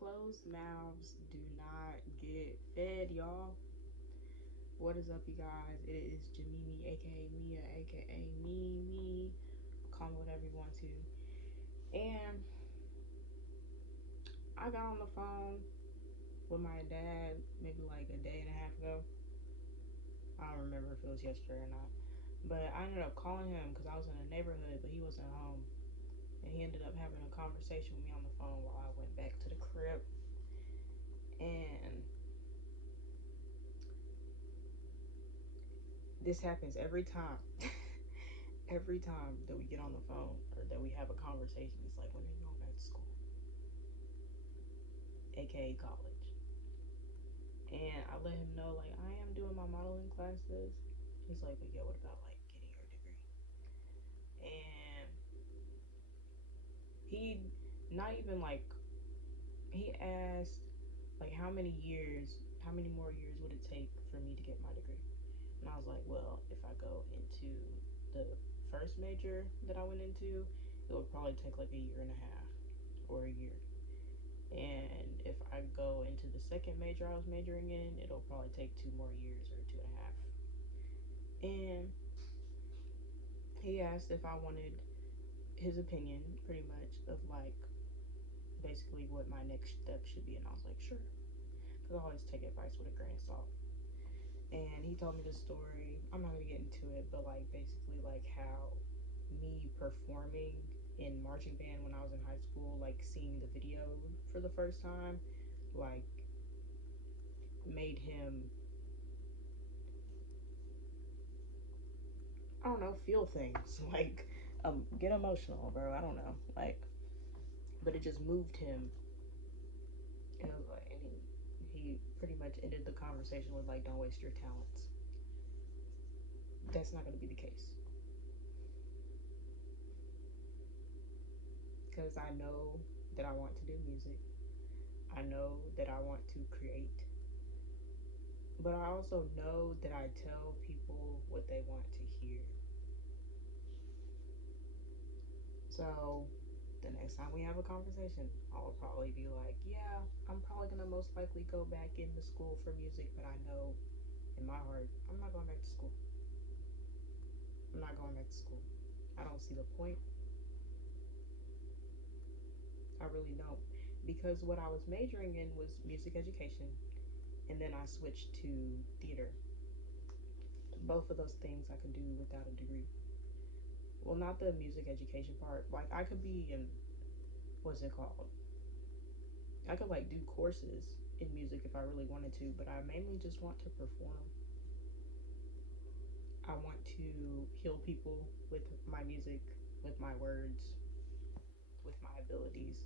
Closed mouths do not get fed, y'all. What is up, you guys? It is Jamimi, aka Mia, aka me. Call me whatever you want to. And I got on the phone with my dad maybe like a day and a half ago. I don't remember if it was yesterday or not. But I ended up calling him because I was in a neighborhood, but he wasn't home. And he ended up having a conversation with me on the phone while I went back to the crib. And this happens every time. Every time that we get on the phone or that we have a conversation, it's like, when are you going back to school? AKA college. And I let him know, like, I am doing my modeling classes. He's like, but yeah, what about, like, getting your degree? And he, not even, like, he asked, like, how many more years would it take for me to get my degree? And I was like, well, if I go into the first major that I went into, it would probably take like a year and a half or a year. And if I go into the second major I was majoring in, it'll probably take 2 more years or 2.5. And he asked if I wanted his opinion, pretty much, of like basically what my next step should be. And I was like, sure. Because I always take advice with a grain of salt. And he told me the story. I'm not gonna get into it, but like basically like how me performing in marching band when I was in high school, like seeing the video for the first time, like made him, I don't know, feel things. Like get emotional, bro. I don't know. Like, but it just moved him. And it was like, and he pretty much ended the conversation with like, don't waste your talents. That's not gonna be the case. Because I know that I want to do music. I know that I want to create. But I also know that I tell people what they want to hear. So the next time we have a conversation, I'll probably be like, yeah, I'm probably going to most likely go back into school for music, but I know in my heart, I'm not going back to school. I'm not going back to school. I don't see the point. I really don't. Because what I was majoring in was music education, and then I switched to theater. Both of those things I could do without a degree. Well, not the music education part. Like, I could be in, what's it called? I could, like, do courses in music if I really wanted to, but I mainly just want to perform. I want to heal people with my music, with my words, with my abilities.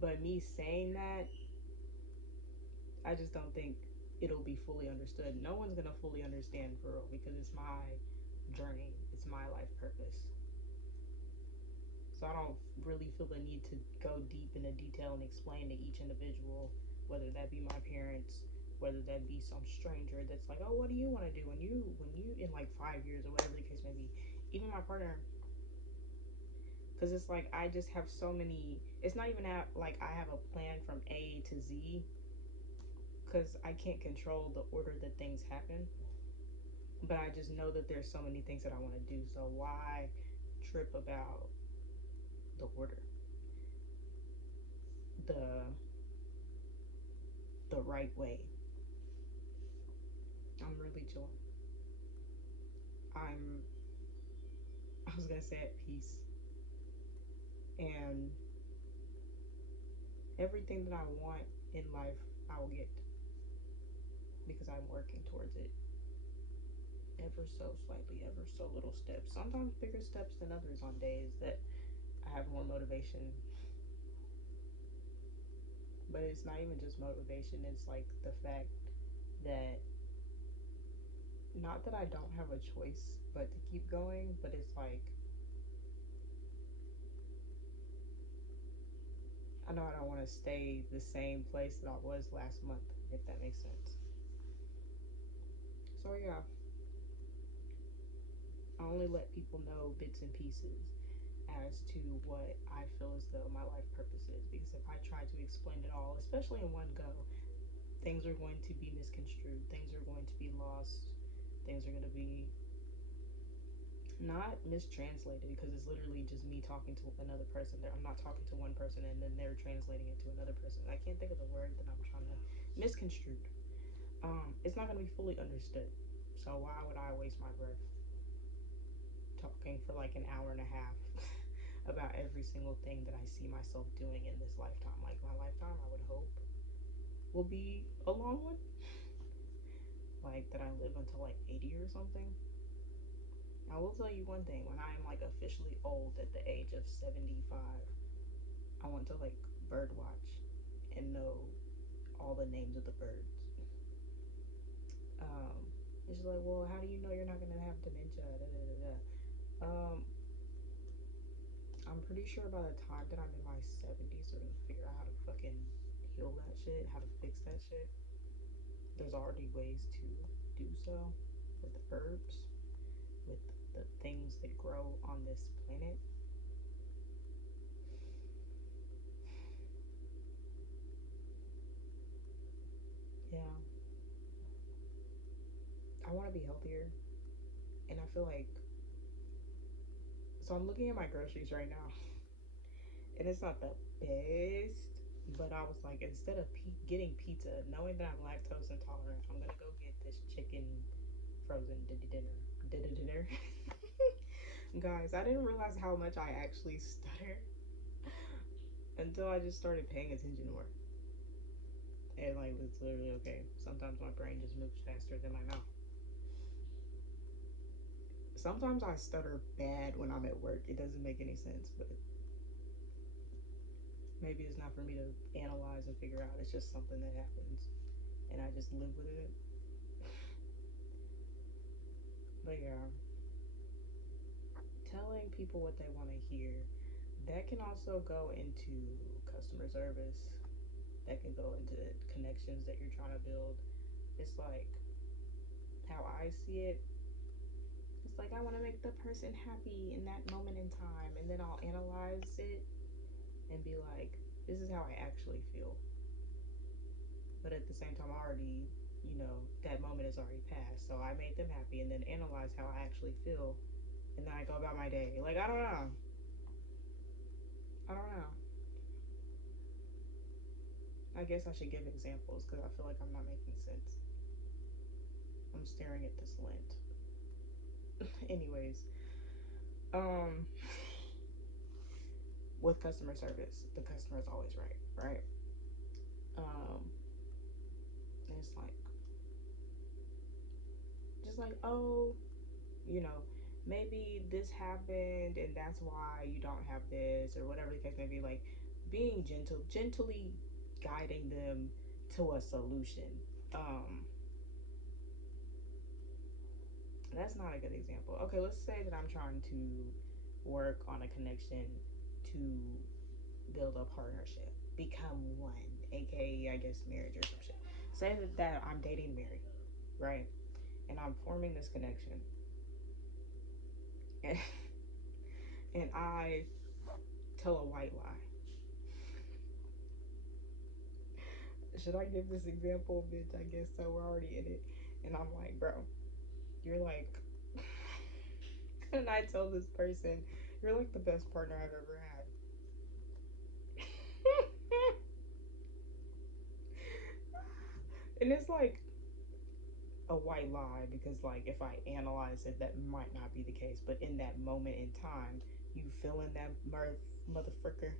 But me saying that, I just don't think it'll be fully understood. No one's gonna fully understand for real because it's my journey, it's my life purpose. So I don't really feel the need to go deep into detail and explain to each individual, whether that be my parents, whether that be some stranger that's like, oh, what do you want to do when you in like 5 years or whatever the case may be. Even my partner, because it's like I just have so many. It's not even like I have a plan from A to Z, because I can't control the order that things happen. But I just know that there's so many things that I want to do. So why trip about the order? The the right way. I'm really chilling. I'm I was gonna say at peace. And everything that I want in life I will get because I'm working towards it ever so slightly, ever so little steps. Sometimes bigger steps than others on days that I have more motivation. But it's not even just motivation, it's like the fact that not that I don't have a choice but to keep going, but it's like I know I don't want to stay the same place that I was last month, if that makes sense. So yeah, I only let people know bits and pieces as to what I feel as though my life purpose is. Because if try to explain it all, especially in one go, things are going to be misconstrued, things are going to be lost, things are going to be not mistranslated because it's literally just me talking to another person. I'm not talking to one person and then they're translating it to another person. I can't think of the word that I'm trying to misconstrued. It's not going to be fully understood. So why would I waste my breath talking for like an hour and a half about every single thing that I see myself doing in this lifetime? Like my lifetime, I would hope will be a long one. Like that I live until like 80 or something. I will tell you one thing: when I am like officially old at the age of 75, I want to like bird watch and know all the names of the birds. Um, it's like, well, how do you know you're not gonna have dementia? Da, da, da, da. I'm pretty sure by the time that I'm in my 70s, we're gonna figure out how to fucking heal that shit, how to fix that shit. There's already ways to do so with herbs, with the things that grow on this planet. Yeah, I want to be healthier, and I feel like so I'm looking at my groceries right now, and it's not the best. But I was like, instead of getting pizza, knowing that I'm lactose intolerant, I'm gonna go get this chicken frozen dinner. Dinner. Guys, I didn't realize how much I actually stutter until I just started paying attention more. And like, it's literally okay. Sometimes my brain just moves faster than my mouth. Sometimes I stutter bad when I'm at work. It doesn't make any sense, but maybe it's not for me to analyze and figure out. It's just something that happens, and I just live with it. But yeah, telling people what they want to hear, that can also go into customer service. That can go into connections that you're trying to build. It's like how I see it. It's like I want to make the person happy in that moment in time, and then I'll analyze it and be like, this is how I actually feel. But at the same time, I already, that moment has already passed. So I made them happy and then analyze how I actually feel. And then I go about my day. Like, I don't know. I don't know. I guess I should give examples because I feel like I'm not making sense. I'm staring at this lint. Anyways, um, with customer service, the customer is always right, right? Um, and it's like, just like, oh, you know, maybe this happened and that's why you don't have this or whatever the case may be. Like being gently guiding them to a solution. Um, that's not a good example. Okay, let's say that I'm trying to work on a connection to build a partnership, become one, aka I guess marriage or some shit. Say that I'm dating Mary, right? And I'm forming this connection, and, and I tell a white lie. Should I give this example, bitch? I guess so. We're already in it. And I'm like, bro, you're like, couldn't I tell this person, you're like the best partner I've ever had? And it's like a white lie because, like, if I analyze it, that might not be the case. But in that moment in time, you feeling that motherfucker,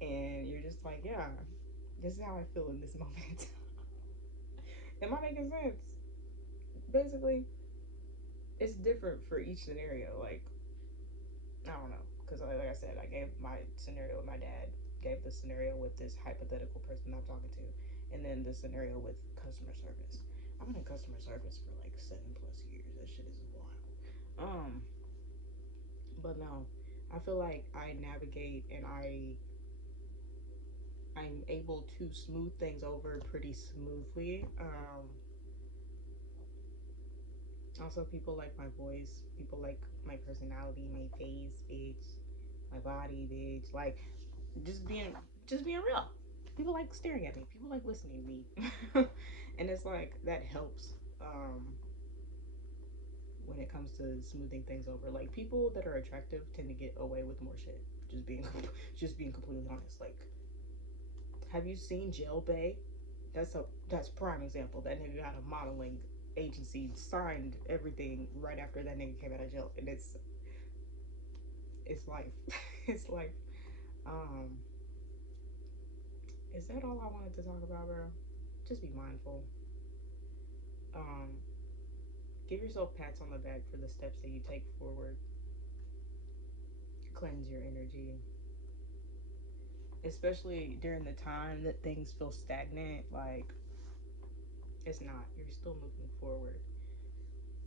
and you're just like, yeah, this is how I feel in this moment. Am I making sense? Basically, it's different for each scenario. Like, I don't know, because like I said, I gave my scenario with my dad, gave the scenario with this hypothetical person I'm talking to, and then the scenario with customer service. I've been in customer service for like 7+ years. That shit is wild. But no, I feel like I navigate and I'm able to smooth things over pretty smoothly. Also, people like my voice. People like my personality, my face, bitch, my body, bitch. Like just being just being real. People like staring at me. People like listening to me. And it's like that helps when it comes to smoothing things over. Like people that are attractive tend to get away with more shit. Just being just being completely honest. Like, have you seen Jail Bay? That's prime example. That nigga got a modeling agency, signed everything right after that nigga came out of jail, and it's life. It's life. Um, is that all I wanted to talk about, bro? Just be mindful. Um, give yourself pats on the back for the steps that you take forward. Cleanse your energy, especially during the time that things feel stagnant. Like, it's not. You're still moving forward.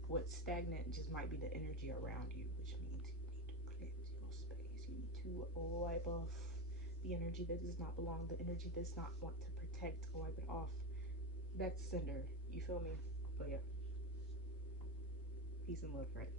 What's stagnant just might be the energy around you, which means you need to cleanse your space. You need to wipe off the energy that does not belong, the energy that does not want to protect, wipe it off. Back to sender. You feel me? But yeah, peace and love, friends.